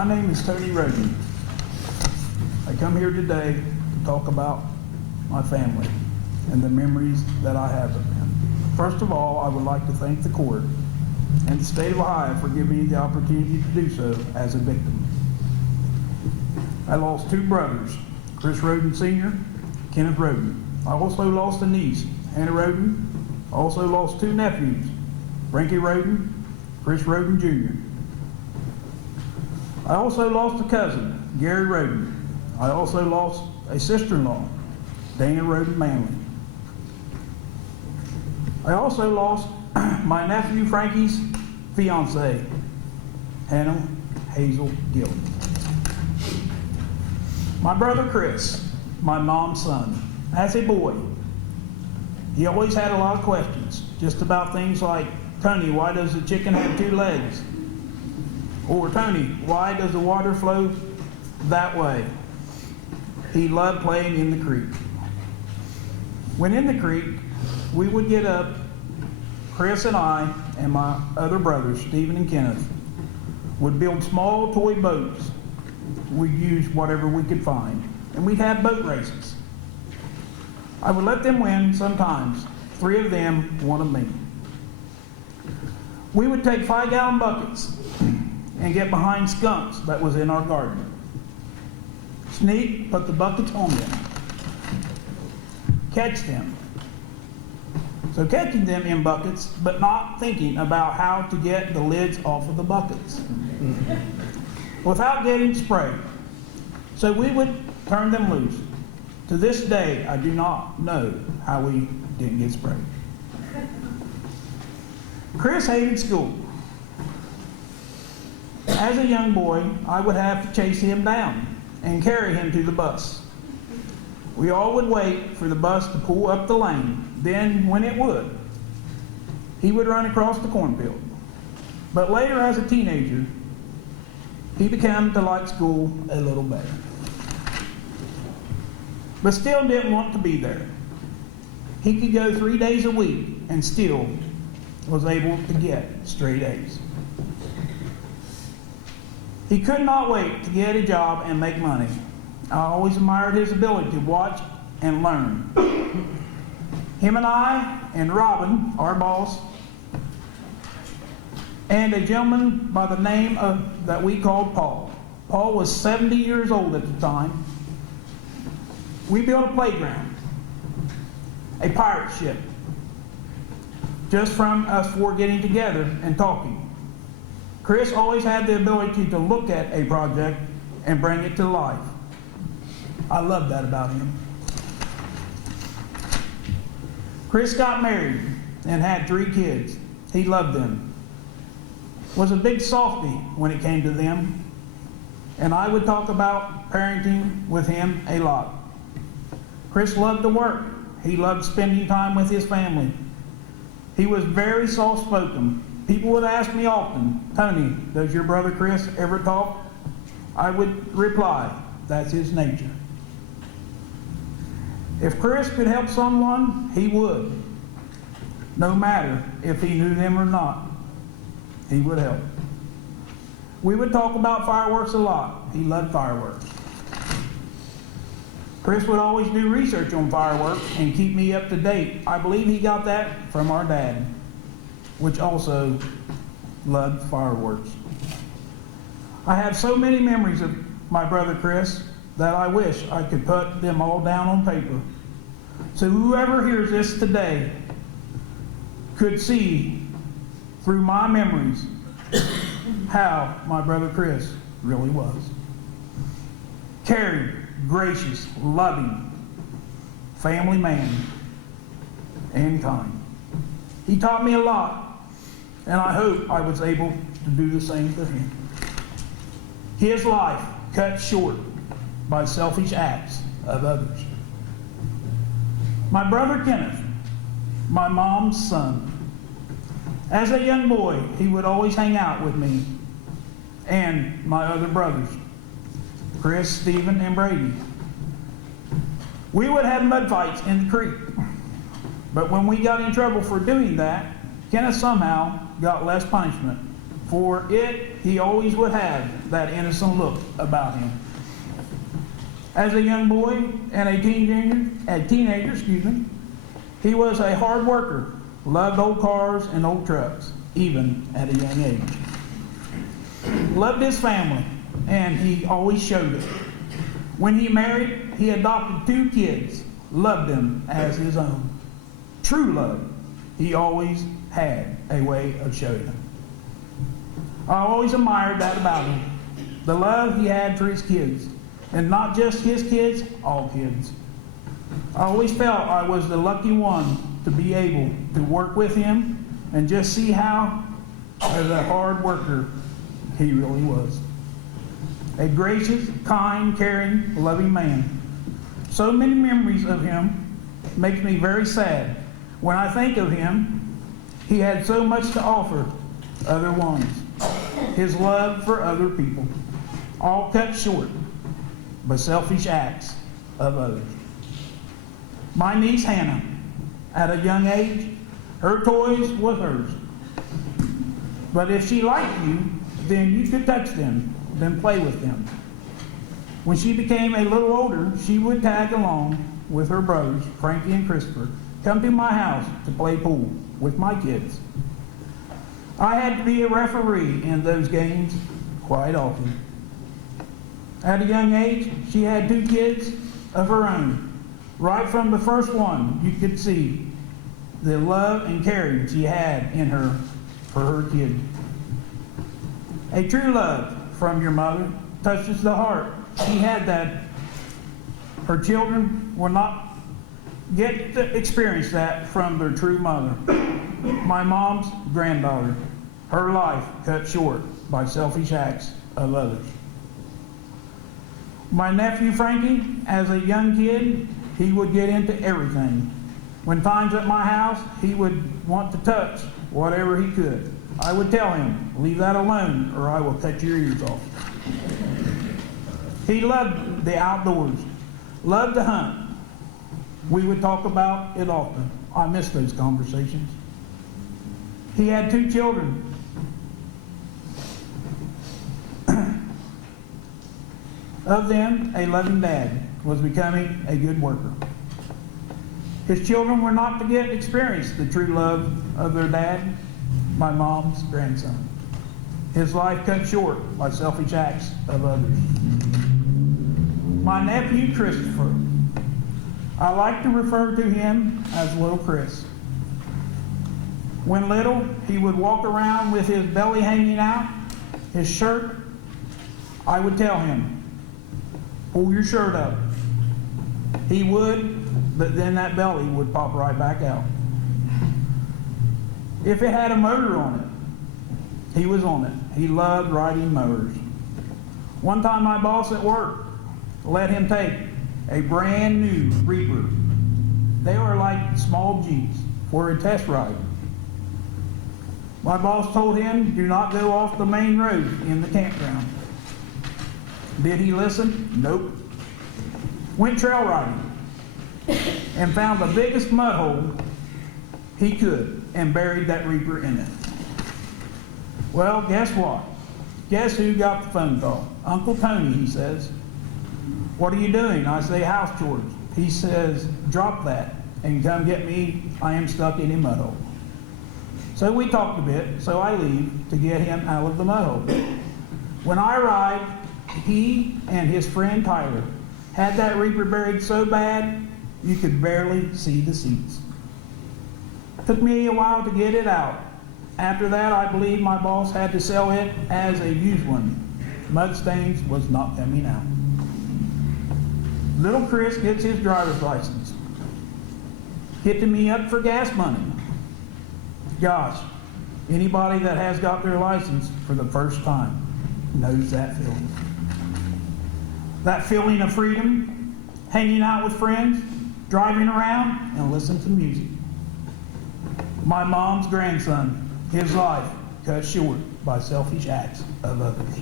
My name is Tony Rhoden. I come here today to talk about my family and the memories that I have of them. First of all, I would like to thank the court and the state of Ohio for giving me the opportunity to do so as a victim. I lost two brothers, Chris Rhoden Sr., Kenneth Rhoden. I also lost a niece, Hannah Rhoden. I also lost two nephews, Frankie Rhoden, Chris Rhoden Jr. I also lost a cousin, Gary Rhoden. I also lost a sister-in-law, Dana Rhoden Manley. I also lost my nephew Frankie's fiancée, Hannah Hazel Gill. My brother Chris, my mom's son. As a boy, he always had a lot of questions, just about things like, Tony, why does the chicken have two legs? Or, Tony, why does the water flow that way? He loved playing in the creek. When in the creek, we would get up, Chris and I and my other brothers, Stephen and Kenneth, would build small toy boats. We'd use whatever we could find, and we'd have boat races. I would let them win sometimes. 3 of them, 1 of me. We would take 5-gallon buckets and get behind skunks that was in our garden. Sneak, put the buckets on them. Catch them. So catching them in buckets, but not thinking about how to get the lids off of the buckets without getting sprayed. So we would turn them loose. To this day, I do not know how we didn't get sprayed. Chris hated school. As a young boy, I would have to chase him down and carry him to the bus. We all would wait for the bus to pull up the lane. Then, when it would, he would run across the cornfield. But later, as a teenager, he began to like school a little better. But still didn't want to be there. He could go 3 days a week and still was able to get straight A's. He could not wait to get a job and make money. I always admired his ability to watch and learn. Him and I and Rhoden, our boss, and a gentleman by the name of that we called Paul. Paul was 70 years old at the time. We built a playground, a pirate ship, just from us 4 getting together and talking. Chris always had the ability to look at a project and bring it to life. I love that about him. Chris got married and had 3 kids. He loved them. Was a big softy when it came to them, and I would talk about parenting with him a lot. Chris loved to work. He loved spending time with his family. He was very soft-spoken. People would ask me often, Tony, does your brother Chris ever talk? I would reply, that's his nature. If Chris could help someone, he would. No matter if he knew them or not, he would help. We would talk about fireworks a lot. He loved fireworks. Chris would always do research on fireworks and keep me up to date. I believe he got that from our dad, which also loved fireworks. I have so many memories of my brother Chris that I wish I could put them all down on paper. So whoever hears this today could see through my memories how my brother Chris really was. Caring, gracious, loving, family man, and kind. He taught me a lot, and I hope I was able to do the same for him. His life cut short by selfish acts of others. My brother Kenneth, my mom's son. As a young boy, he would always hang out with me and my other brothers, Chris, Stephen, and Brady. We would have mud fights in the creek. But when we got in trouble for doing that, Kenneth somehow got less punishment For it, he always would have that innocent look about him. As a young boy and a teenager, he was a hard worker, loved old cars and old trucks, even at a young age. Loved his family, and he always showed it. When he married, he adopted 2 kids, loved them as his own. True love, he always had a way of showing them. I always admired that about him, the love he had for his kids, and not just his kids, all kids. I always felt I was the lucky one to be able to work with him and just see how, as a hard worker, he really was. A gracious, kind, caring, loving man. So many memories of him makes me very sad. When I think of him, he had so much to offer other ones. His love for other people, all cut short by selfish acts of others. My niece Hannah, at a young age, her toys was hers. But if she liked you, then you could touch them, then play with them. When she became a little older, she would tag along with her brothers, Frankie and Christopher, come to my house to play pool with my kids. I had to be a referee in those games quite often. At a young age, she had 2 kids of her own. Right from the first one, you could see the love and caring she had in her for her kid. A true love from your mother touches the heart. She had that. Her children will not get to experience that from their true mother. My mom's granddaughter, her life cut short by selfish acts of others. My nephew Frankie, as a young kid, he would get into everything. When times at my house, he would want to touch whatever he could. I would tell him, leave that alone or I will cut your ears off. He loved the outdoors, loved to hunt. We would talk about it often. I miss those conversations. He had 2 children. Of them, a loving dad was becoming a good worker. His children were not to get experience the true love of their dad, my mom's grandson. His life cut short by selfish acts of others. My nephew Christopher, I like to refer to him as Little Chris. When little, he would walk around with his belly hanging out, his shirt. I would tell him, pull your shirt up. He would, but then that belly would pop right back out. If it had a motor on it, he was on it. He loved riding motors. One time my boss at work let him take a brand new Reaper. They were like small Jeeps for a test ride. My boss told him, do not go off the main road in the campground. Did he listen? Nope. Went trail riding and found the biggest mud hole he could and buried that Reaper in it. Well, guess what? Guess who got the phone call? Uncle Tony, he says. What are you doing? I say, house chores. He says, drop that and come get me. I am stuck in a mud hole. So we talked a bit, so I leave to get him out of the mud hole. When I arrived, he and his friend Tyler had that Reaper buried so bad you could barely see the seats. Took me a while to get it out. After that, I believe my boss had to sell it as a used one. Mud stains was not coming out. Little Chris gets his driver's license. Hitting me up for gas money. Gosh, anybody that has got their license for the first time knows that feeling. That feeling of freedom, hanging out with friends, driving around, and listening to music. My mom's grandson, his life cut short by selfish acts of others.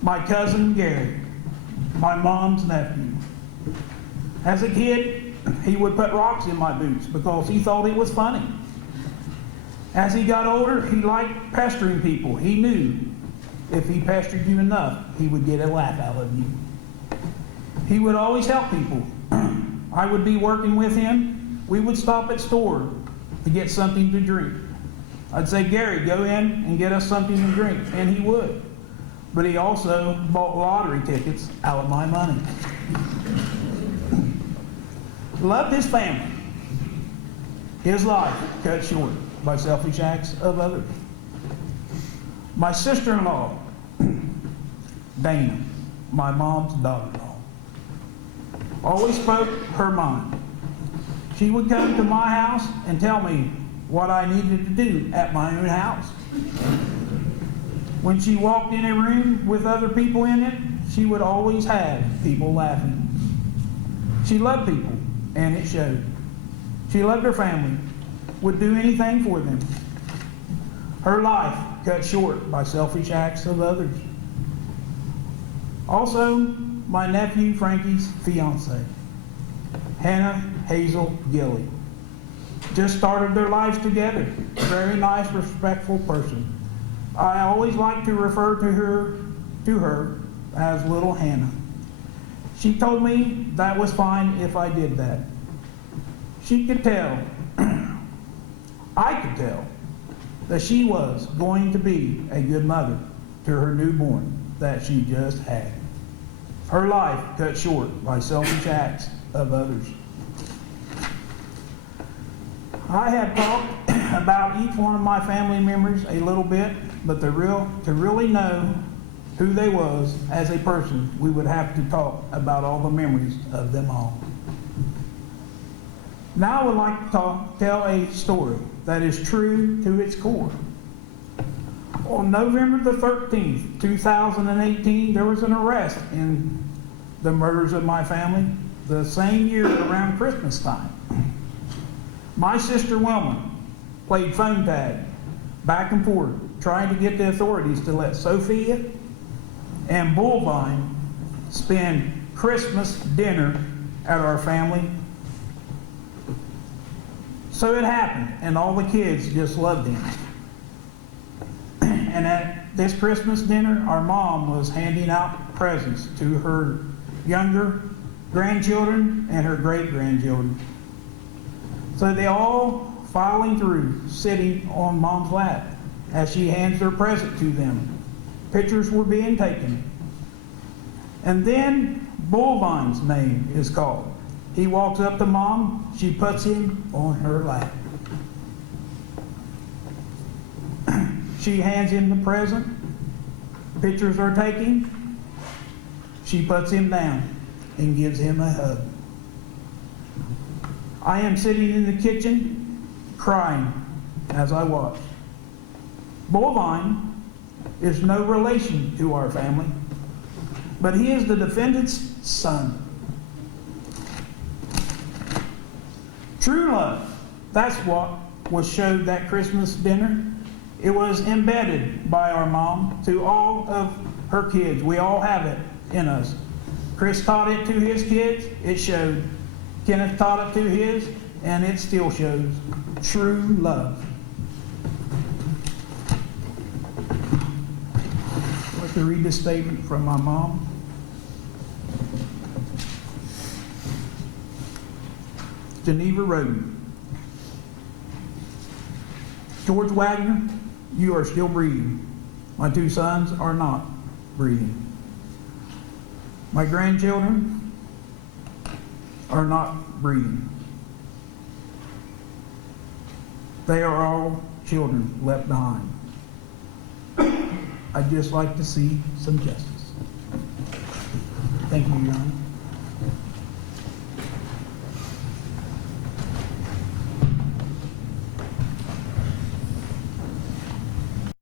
My cousin Gary, my mom's nephew. As a kid, he would put rocks in my boots because he thought it was funny. As he got older, he liked pestering people. He knew if he pestered you enough, he would get a laugh out of you. He would always help people. I would be working with him. We would stop at store to get something to drink. I'd say, Gary, go in and get us something to drink. And he would. But he also bought lottery tickets out of my money. Loved his family. His life cut short by selfish acts of others. My sister-in-law, Dana, my mom's daughter-in-law, always spoke her mind. She would come to my house and tell me what I needed to do at my own house. When she walked in a room with other people in it, she would always have people laughing. She loved people, and it showed. She loved her family, would do anything for them. Her life cut short by selfish acts of others. Also, my nephew Frankie's fiance, Hannah Hazel Gilly, just started their lives together. Very nice, respectful person. I always like to refer to her as Little Hannah. She told me that was fine if I did that. She could tell, I could tell, that she was going to be a good mother to her newborn that she just had. Her life cut short by selfish acts of others. I have talked about each one of my family members a little bit, but to really know who they was as a person, we would have to talk about all the memories of them all. Now I would like to tell a story that is true to its core. On November the 13th, 2018, there was an arrest in the murders of my family the same year around Christmas time. My sister Wilma played phone tag back and forth, trying to get the authorities to let Sophia and Bullvine spend Christmas dinner at our family. So it happened, and all the kids just loved him. And at this Christmas dinner, our mom was handing out presents to her younger grandchildren and her great-grandchildren. So they all filing through, sitting on Mom's lap as she hands their present to them. Pictures were being taken. And then Bullvine's name is called. He walks up to Mom. She puts him on her lap. She hands him the present. Pictures are taken. She puts him down and gives him a hug. I am sitting in the kitchen crying as I watch. Bullvine is no relation to our family, but he is the defendant's son. True love, that's what was showed that Christmas dinner. It was embedded by our mom to all of her kids. We all have it in us. Chris taught it to his kids, it showed. Kenneth taught it to his, and it still shows. True love. I'd like to read this statement from my mom. Geneva Rhoden. George Wagner, you are still breathing. My two sons are not breathing. My grandchildren are not breathing. They are all children left behind. I'd just like to see some justice. Thank you, Your Honor.